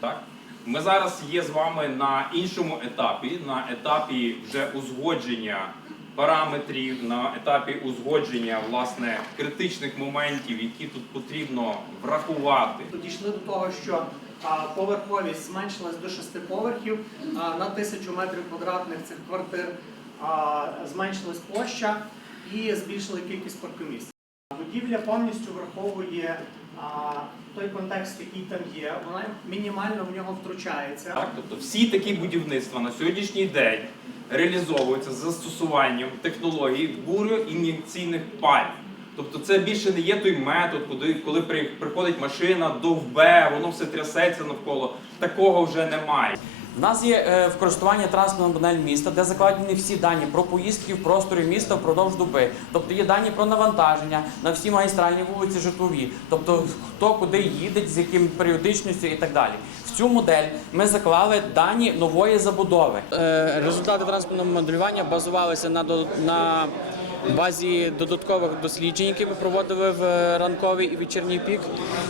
Так? Ми зараз є з вами на іншому етапі, на етапі вже узгодження параметрів, на етапі узгодження власне критичних моментів, які тут потрібно врахувати. Дійшли до того, що поверховість зменшилась до 6 поверхів на тисячу метрів квадратних цих квартир, зменшилась площа і збільшили кількість паркомісць. Будівля повністю враховує а, той контекст, який там є. Вона мінімально в нього втручається. Так? Тобто всі такі будівництва на сьогоднішній день реалізовуються з застосуванням технологій бурьоін'єкційних паль. Тобто це більше не є той метод, куди коли при- приходить машина, довбе, воно все трясеться навколо. Такого вже немає. В нас є е, в користуванні транспортна модель міста, де закладені всі дані про поїздки в просторі міста впродовж доби. Тобто є дані про навантаження на всі магістральні вулиці житлові, тобто хто куди їде, з яким періодичністю і так далі. В цю модель ми заклали дані нової забудови. Е, результати транспортного моделювання базувалися на, до- базі додаткових досліджень, які ми проводили в ранковий і вечірній пік,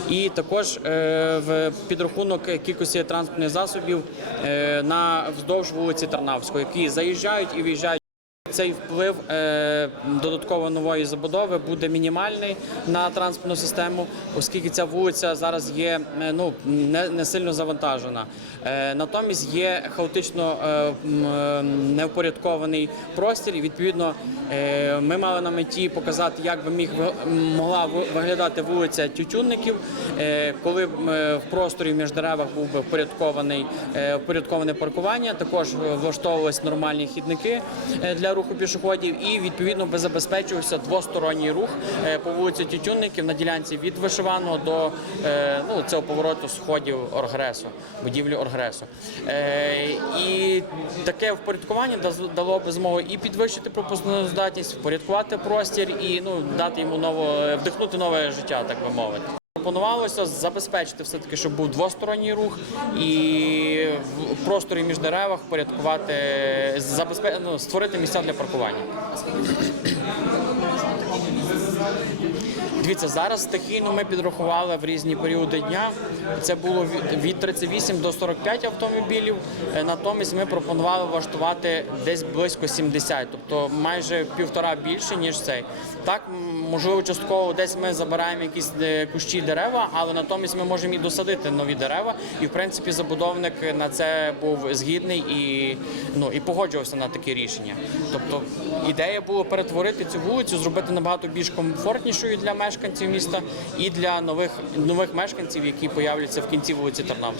і також е, в підрахунок кількості транспортних засобів е, на вздовж вулиці Тарнавської, які заїжджають і виїжджають. Цей вплив е, додатково нової забудови буде мінімальний на транспортну систему, оскільки ця вулиця зараз є е, ну не, не сильно завантажена. Е, натомість є хаотично невпорядкований простір. І відповідно ми мали на меті показати, як би міг могла виглядати вулиця Тютюнників, коли в просторі між деревах був би впорядкований впорядковане паркування. Також влаштовувалися нормальні хідники для руху пішоходів, і відповідно би забезпечувався двосторонній рух е, по вулиці Тютюнників на ділянці від вишиваного до е, ну цього повороту сходів Оргресу, будівлі Оргресу. Е, І таке впорядкування дало би змогу і підвищити пропускноздатність, впорядкувати простір і ну дати йому ново вдихнути нове життя, так би мовити. Пропонувалося забезпечити все таки, щоб був двосторонній рух і в просторі між деревах порядкувати, ну, створити місця для паркування. Дивіться, зараз стихійно ми підрахували в різні періоди дня. Це було від- від 38 до 45 автомобілів. Е, Натомість ми пропонували влаштувати десь близько 70, тобто майже півтора більше ніж цей. Так, можливо, частково десь ми забираємо якісь е, кущі дерева, але натомість ми можемо і досадити нові дерева. І в принципі забудовник на це був згідний і ну і погоджувався на таке рішення. Тобто ідея була перетворити цю вулицю, зробити набагато більш комфортнішою для мешканців міста і для нових нових мешканців, які появляться в кінці вулиці Тарнам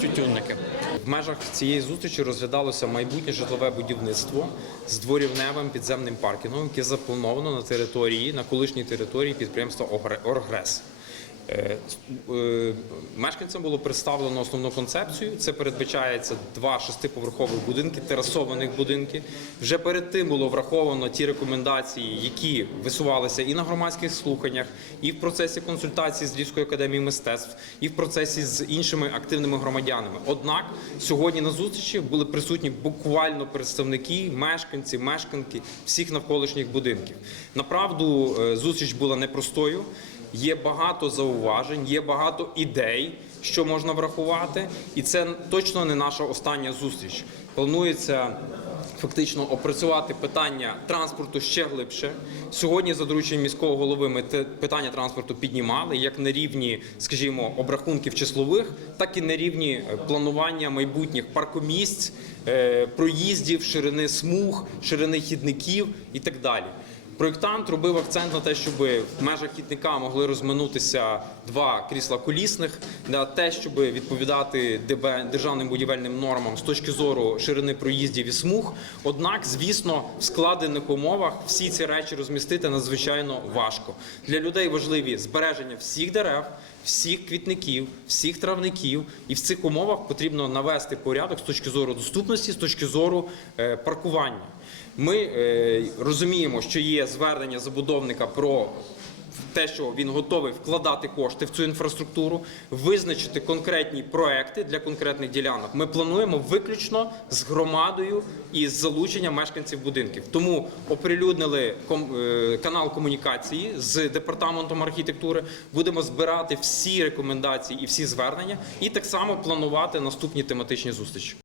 Тютюнники. В межах цієї зустрічі розглядалося майбутнє житлове будівництво з дворівневим підземним паркінгом, яке заплановано на території на колишній території підприємства «Огре- Оргрес. Е, е, Мешканцям було представлено основну концепцію. Це передбачається два шестиповерхових будинки, терасованих будинки. Вже перед тим було враховано ті рекомендації, які висувалися і на громадських слуханнях, і в процесі консультацій з Львівською академією мистецтв, і в процесі з іншими активними громадянами. Однак сьогодні на зустрічі були присутні буквально представники, мешканці, мешканки всіх навколишніх будинків. Направду е, зустріч була непростою. Є багато зауважень, є багато ідей, що можна врахувати, і це точно не наша остання зустріч. Планується фактично опрацювати питання транспорту ще глибше. Сьогодні, за дорученням міського голови, ми те питання транспорту піднімали як на рівні, скажімо, обрахунків числових, так і на рівні е, планування майбутніх паркомісць, е, проїздів, ширини смуг, ширини хідників і так далі. Проєктант робив акцент на те, щоб в межах хідника могли розминутися два крісла колісних, на те, щоб відповідати державним будівельним нормам з точки зору ширини проїздів і смуг. Однак, звісно, в складених умовах всі ці речі розмістити надзвичайно важко. Для людей важливі збереження всіх дерев, всіх квітників, всіх травників, і в цих умовах потрібно навести порядок з точки зору доступності, з точки зору е, паркування. Ми е, розуміємо, що є звернення забудовника про те, що він готовий вкладати кошти в цю інфраструктуру, визначити конкретні проекти для конкретних ділянок. Ми плануємо виключно з громадою і з залученням мешканців будинків. Тому оприлюднили е, канал комунікації з департаментом архітектури. Будемо збирати всі рекомендації і всі звернення, і так само планувати наступні тематичні зустрічі.